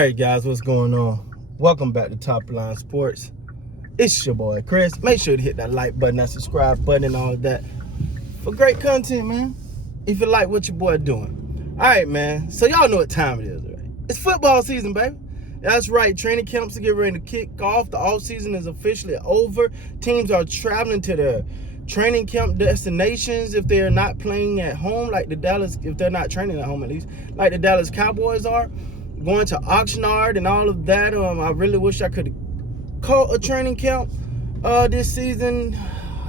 right, guys, what's going on? Welcome back to Top Line Sports. It's your boy Chris. Make sure to hit that like button, that subscribe button, and all of that for great content, man. If you like what your boy doing. All right, man. So y'all know what time it is, right? It's football season, baby. That's right. Training camps are getting ready to kick off. The off season is officially over. Teams are traveling to their training camp destinations if they're not playing at home, like the Dallas, if they're not training at home at least, like the Dallas Cowboys are. Going to Oxnard and all of that. I really wish I could call a training camp this season.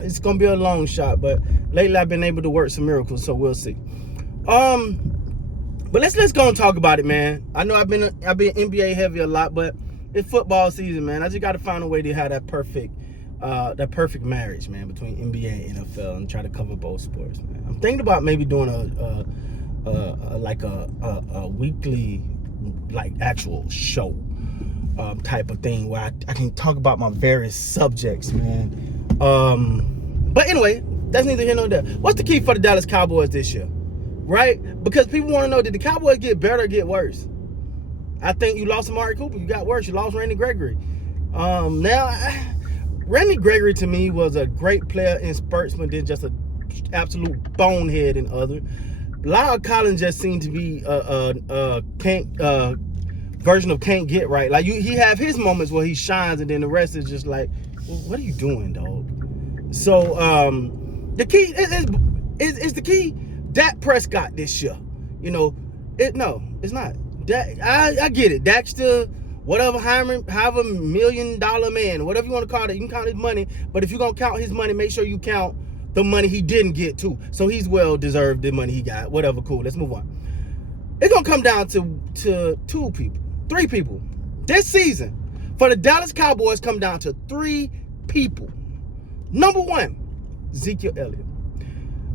It's gonna be a long shot, but lately I've been able to work some miracles, so we'll see. But let's go and talk about it, man. I know I've been NBA heavy a lot, but it's football season, man. I just got to find a way to have that perfect marriage, man, between NBA and NFL, and try to cover both sports, man. I'm thinking about maybe doing a weekly, like, actual show type of thing where I can talk about my various subjects, man. But anyway, that's neither here nor there. What's the key for the Dallas Cowboys this year, right? Because people want to know, did the Cowboys get better or get worse? I think you lost Amari Cooper, you got worse. You lost Randy Gregory. Randy Gregory to me was a great player in spurts, but then just an absolute bonehead in other. Lyle Collins just seemed to be a version of can't get right. Like, he have his moments where he shines, and then the rest is just like, well, what are you doing, dog? So the key is the key. Dak Prescott this year, no, it's not. I get it. Dak's still whatever, however $1 million man, whatever you want to call it. You can count his money, but if you're gonna count his money, make sure you count the money he didn't get too. So he's well deserved the money he got. Whatever, cool. Let's move on. It's gonna come down to three people. This season, for the Dallas Cowboys, come down to three people. Number one, Ezekiel Elliott.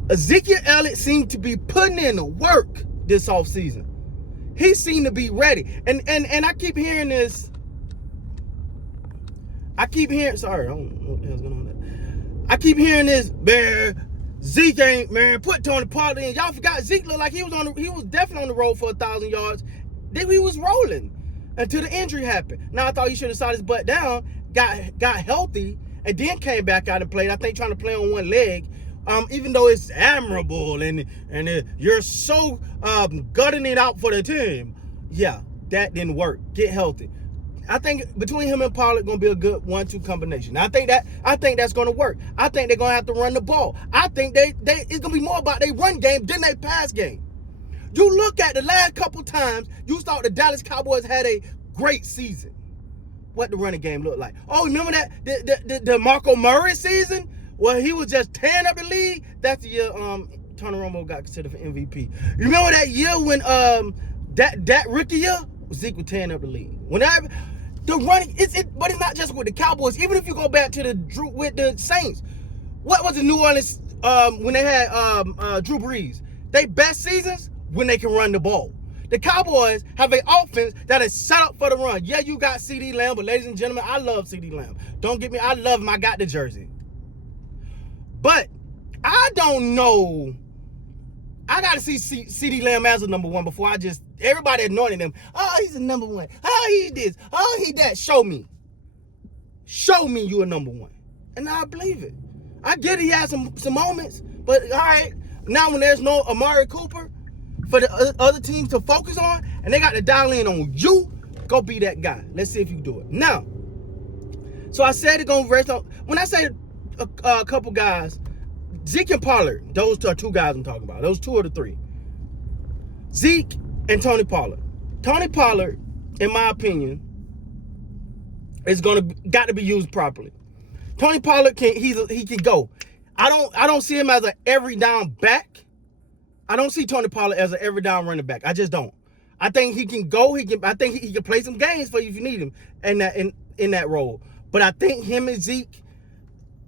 Ezekiel Elliott seemed to be putting in the work this offseason. He seemed to be ready. And I keep hearing this. Sorry, I don't know what the hell's going on there. I keep hearing this, man, Zeke ain't, man, put Tony Pollard in. Y'all forgot Zeke looked like he was definitely on the road for 1,000 yards. Then he was rolling until the injury happened. Now I thought he should have sat his butt down, got healthy, and then came back out and played. I think trying to play on one leg, even though it's admirable and you're so gutting it out for the team. Yeah, that didn't work. Get healthy. I think between him and Pollard gonna be a good 1-2 combination. I think that's gonna work. I think they're gonna have to run the ball. I think it's gonna be more about their run game than their pass game. You look at the last couple times you thought the Dallas Cowboys had a great season. What the running game looked like? Oh, remember that the Marco Murray season where he was just tearing up the league? That's the year Tony Romo got considered for MVP. You remember that year when that rookie year Zeke was tearing up the league? The running, but it's not just with the Cowboys. Even if you go back to with the Saints, what was the New Orleans when they had Drew Brees? They best seasons when they can run the ball. The Cowboys have an offense that is set up for the run. Yeah, you got CeeDee Lamb, but ladies and gentlemen, I love CeeDee Lamb. Don't get me, I love him. I got the jersey. But I don't know. I got to see CeeDee Lamb as a number one before everybody anointing him. Oh, he's a number one. Oh, he this. Oh, he that. Show me. Show me you a number one. And I believe it. I get he has some moments, but all right. Now when there's no Amari Cooper for the other teams to focus on, and they got to dial in on you, go be that guy. Let's see if you do it. Now, so I said it going to rest on. When I say a couple guys, Zeke and Pollard, those are two guys I'm talking about. Those two are the three. Zeke and Tony Pollard. Tony Pollard, in my opinion, is got to be used properly. Tony Pollard he can go. I don't see him as an every down back. I don't see Tony Pollard as an every down running back. I just don't. I think he can go. I think he can play some games for you if you need him in that role. But I think him and Zeke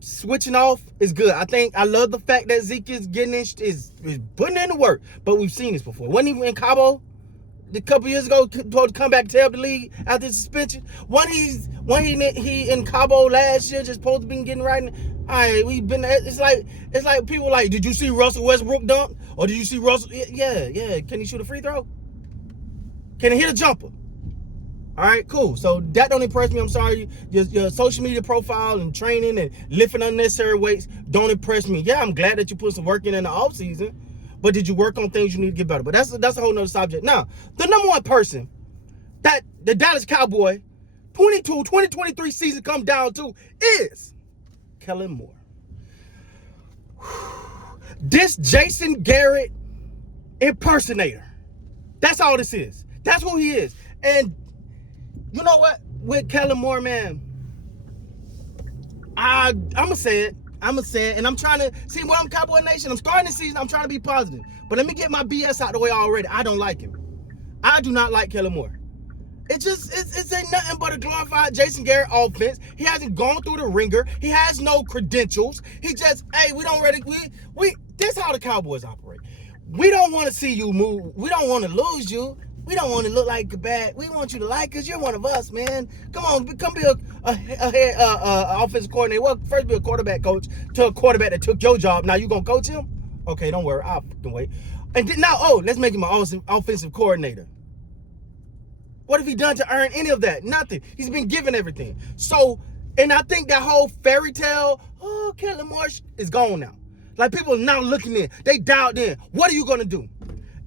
switching off is good. I love the fact that Zeke is is putting in the work. But we've seen this before. Wasn't he in Cabo a couple years ago, told to come back to tear up the league after the suspension? When he in Cabo last year, just supposed to be getting right. All right, we've been. It's like people like, did you see Russell Westbrook dunk? Or did you see Russell? Yeah. Can he shoot a free throw? Can he hit a jumper? All right, cool. So that don't impress me. I'm sorry. Your social media profile and training and lifting unnecessary weights don't impress me. Yeah, I'm glad that you put some work in the off season, but did you work on things you need to get better? But that's a whole nother subject. Now, the number one person that the Dallas Cowboy 2023 season come down to is Kellen Moore. This Jason Garrett impersonator. That's all this is. That's who he is. And you know what? With Kellen Moore, man, I'm going to say it. And I'm trying to see what I'm Cowboy Nation. I'm starting the season. I'm trying to be positive. But let me get my BS out the way already. I don't like him. I do not like Kellen Moore. It ain't nothing but a glorified Jason Garrett offense. He hasn't gone through the ringer. He has no credentials. He just, hey, this is how the Cowboys operate. We don't want to see you move. We don't want to lose you. We don't want to look like bad. We want you to like us. You're one of us, man. Come on, come be a head offensive coordinator. Well, first be a quarterback coach to a quarterback that took your job. Now you gonna coach him? Okay, don't worry. I'll fucking wait. And then, now, let's make him an offensive coordinator. What have he done to earn any of that? Nothing. He's been given everything. So, and I think that whole fairy tale, Kellen Moore is gone now. Like, people are now looking in. They dialed in. What are you going to do?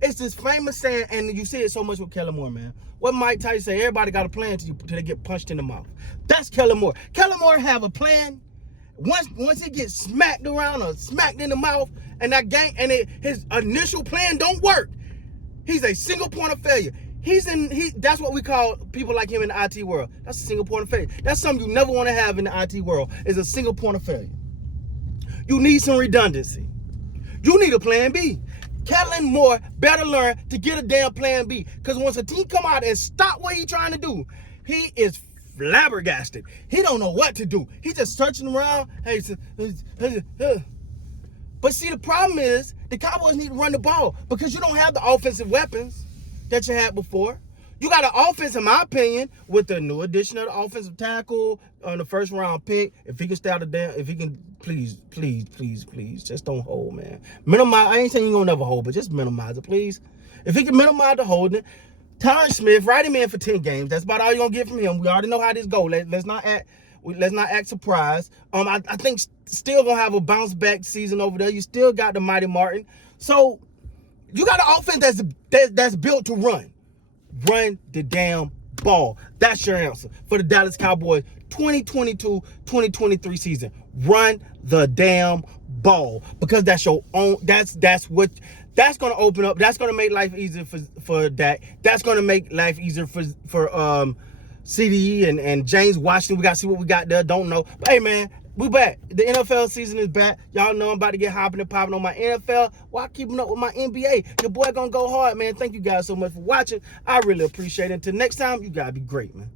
It's this famous saying, and you see it so much with Kellen Moore, man. What Mike Tyson say, everybody got a plan till they get punched in the mouth. That's Kellen Moore. Kellen Moore have a plan. Once he gets smacked around or smacked in the mouth, and his initial plan don't work, he's a single point of failure. That's what we call people like him in the IT world. That's a single point of failure. That's something you never want to have in the IT world, is a single point of failure. You need some redundancy. You need a plan B. Kellen Moore better learn to get a damn plan B. Because once a team come out and stop what he's trying to do, he is flabbergasted. He don't know what to do. He's just searching around. But see, the problem is the Cowboys need to run the ball because you don't have the offensive weapons that you had before. You got an offense, in my opinion, with the new addition of the offensive tackle on the first round pick. If he can stay out of there, if he can, please, just don't hold, man. Minimize. I ain't saying you're gonna never hold, but just minimize it, please. If he can minimize the holding, Tyron Smith, write him in for 10 games. That's about all you're gonna get from him. We already know how this goes. Let's not act surprised. I think still gonna have a bounce back season over there. You still got the Mighty Martin. So you got an offense that's built to run. Run the damn ball. That's your answer for the Dallas Cowboys 2022-2023 season. Run the damn ball, because that's your own. That's going to open up. That's going to make life easier for Dak. That's going to make life easier for CDE and James Washington. We got to see what we got there. Don't know. But hey, man, we back. The NFL season is back. Y'all know I'm about to get hopping and popping on my NFL while keeping up with my NBA. Your boy gonna go hard, man. Thank you guys so much for watching. I really appreciate it. Until next time, you gotta be great, man.